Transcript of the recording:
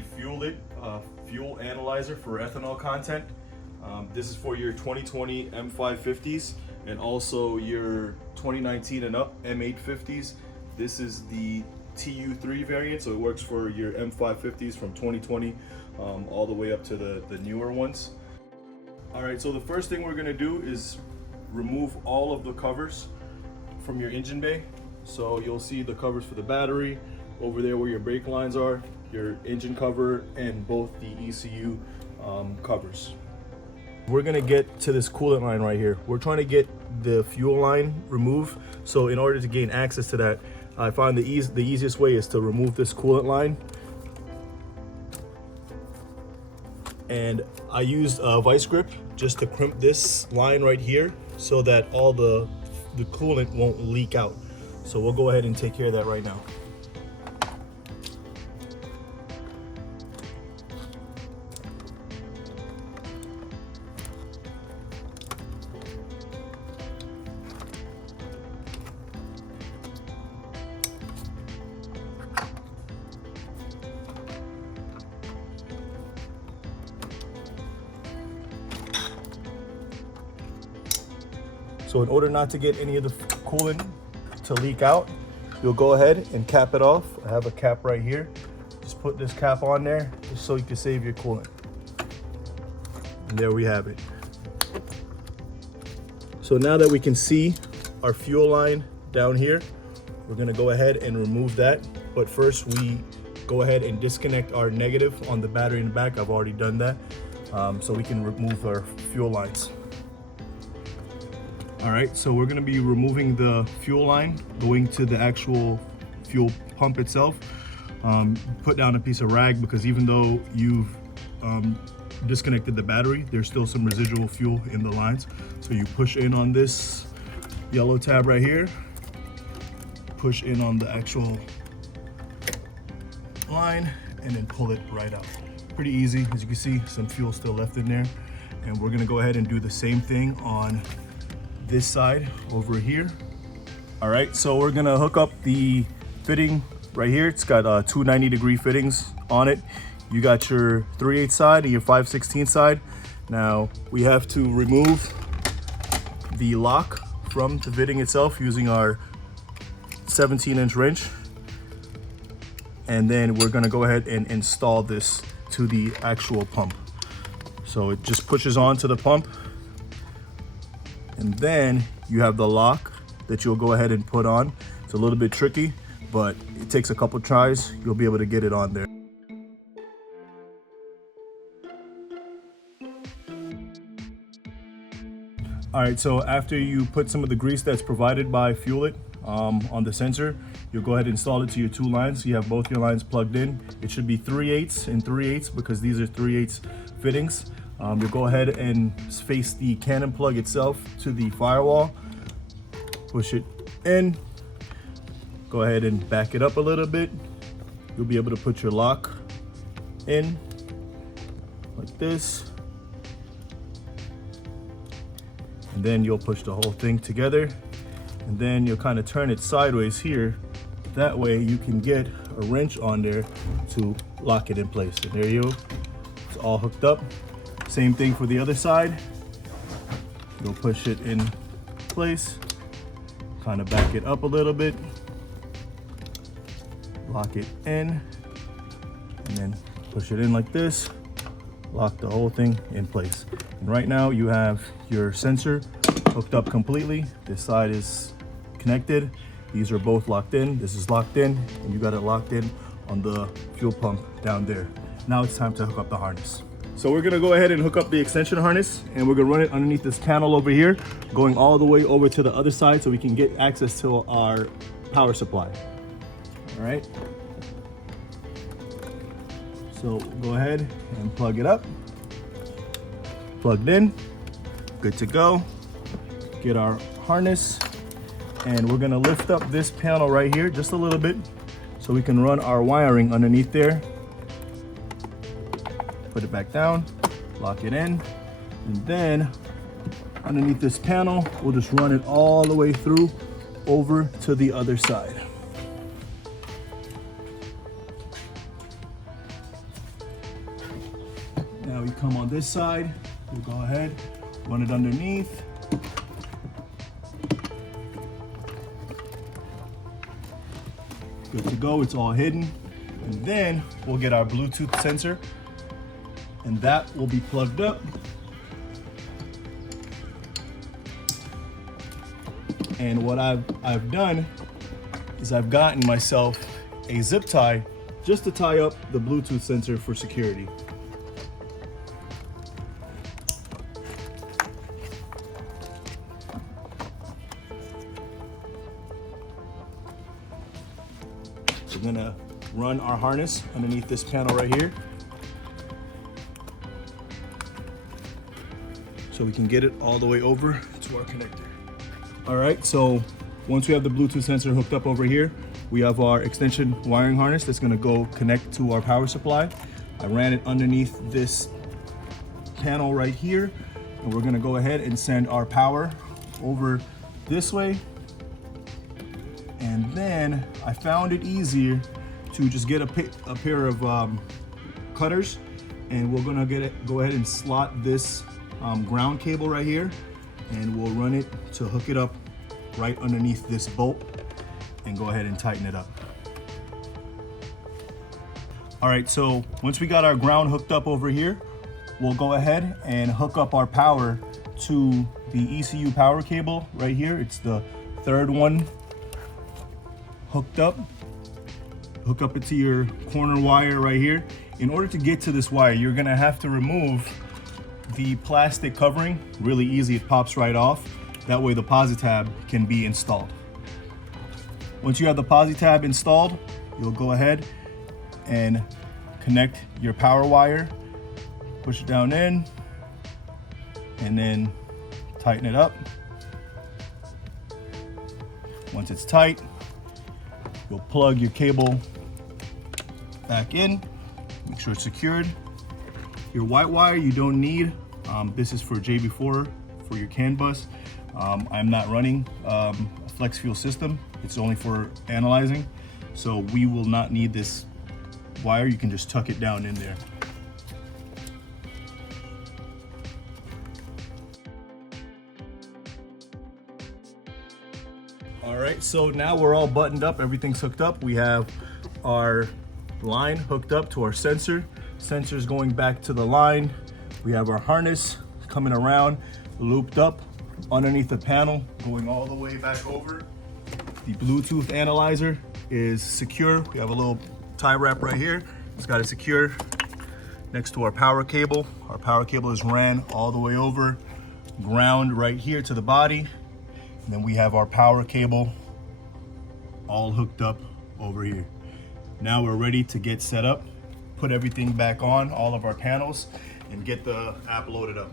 the fuel analyzer for ethanol content. This is for your 2020 M550s and also your 2019 and up M850s. This is the TU3 variant, so it works for your M550s from 2020 all the way up to the newer ones. All right, so the first thing we're gonna do is remove all of the covers from your engine bay. So you'll see the covers for the battery, over there where your brake lines are, your engine cover, and both the ECU covers. We're gonna get to this coolant line right here. We're trying to get the fuel line removed. So in order to gain access to that, I find the easiest way is to remove this coolant line. And I used a vice grip just to crimp this line right here so that all the coolant won't leak out. So we'll go ahead and take care of that right now. So in order not to get any of the coolant to leak out, you'll go ahead and cap it off. I have a cap right here. Just put this cap on there just so you can save your coolant. And there we have it. So now that we can see our fuel line down here, we're gonna go ahead and remove that. But first we go ahead and disconnect our negative on the battery in the back. I've already done that. So we can remove our fuel lines. All right, so we're gonna be removing the fuel line, going to the actual fuel pump itself. Put down a piece of rag because even though you've disconnected the battery, there's still some residual fuel in the lines. So you push in on this yellow tab right here, push in on the actual line, and then pull it right out. Pretty easy. As you can see, some fuel still left in there. And we're gonna go ahead and do the same thing on this side over here. All right, so we're gonna hook up the fitting right here. It's got 290-degree fittings on it. You got your 3/8 side and your 5/16 side. Now we have to remove the lock from the fitting itself using our 17-inch wrench. And then we're gonna go ahead and install this to the actual pump. So it just pushes onto the pump. And then you have the lock that you'll go ahead and put on. It's a little bit tricky, but it takes a couple tries. You'll be able to get it on there. All right, so after you put some of the grease that's provided by Fuelit on the sensor, you'll go ahead and install it to your two lines. So you have both your lines plugged in. It should be 3/8 and 3/8 because these are 3/8 fittings. You'll go ahead and face the cannon plug itself to the firewall, push it in, go ahead and back it up a little bit. You'll be able to put your lock in like this. And then you'll push the whole thing together. And then you'll kind of turn it sideways here. That way you can get a wrench on there to lock it in place. And there you go, it's all hooked up. Same thing for the other side. You'll push it in place, kind of back it up a little bit, lock it in, and then push it in like this, lock the whole thing in place. And right now you have your sensor hooked up completely. This side is connected. These are both locked in. This is locked in, and you got it locked in on the fuel pump down there. Now it's time to hook up the harness. So we're gonna go ahead and hook up the extension harness, and we're gonna run it underneath this panel over here, going all the way over to the other side so we can get access to our power supply. All right. So go ahead and plug it up. Plugged in, good to go. Get our harness, and we're gonna lift up this panel right here just a little bit so we can run our wiring underneath there. Put it back down, lock it in, and then underneath this panel, we'll just run it all the way through over to the other side. Now we come on this side, we'll go ahead, run it underneath. Good to go, it's all hidden. And then we'll get our Bluetooth sensor, and that will be plugged up. And what I've done is I've gotten myself a zip tie just to tie up the Bluetooth sensor for security. So we're gonna run our harness underneath this panel right here, so we can get it all the way over to our connector. All right, so once we have the Bluetooth sensor hooked up over here, we have our extension wiring harness that's gonna go connect to our power supply. I ran it underneath this panel right here, and we're gonna go ahead and send our power over this way. And then I found it easier to just get a pair of cutters, and we're gonna go ahead and slot this ground cable right here, and we'll run it to hook it up right underneath this bolt and go ahead and tighten it up. All right, so once we got our ground hooked up over here, we'll go ahead and hook up our power to the ECU power cable right here. It's the third one hooked up. Hook up it to your corner wire right here. In order to get to this wire, you're gonna have to remove the plastic covering. Really easy, it pops right off. That way the posi tab can be installed. Once you have the posi tab installed, you'll go ahead and connect your power wire, push it down in, and then tighten it up. Once it's tight, you'll plug your cable back in, make sure it's secured. Your white wire you don't need. This is for JB4 for your CAN bus. I'm not running a flex fuel system. It's only for analyzing. So we will not need this wire. You can just tuck it down in there. All right, so now we're all buttoned up, everything's hooked up. We have our line hooked up to our sensor. Sensor's going back to the line. We have our harness coming around, looped up underneath the panel, going all the way back over. The Bluetooth analyzer is secure. We have a little tie wrap right here. It's got it secure next to our power cable. Our power cable is ran all the way over, ground right here to the body. And then we have our power cable all hooked up over here. Now we're ready to get set up, put everything back on, all of our panels, and get the app loaded up.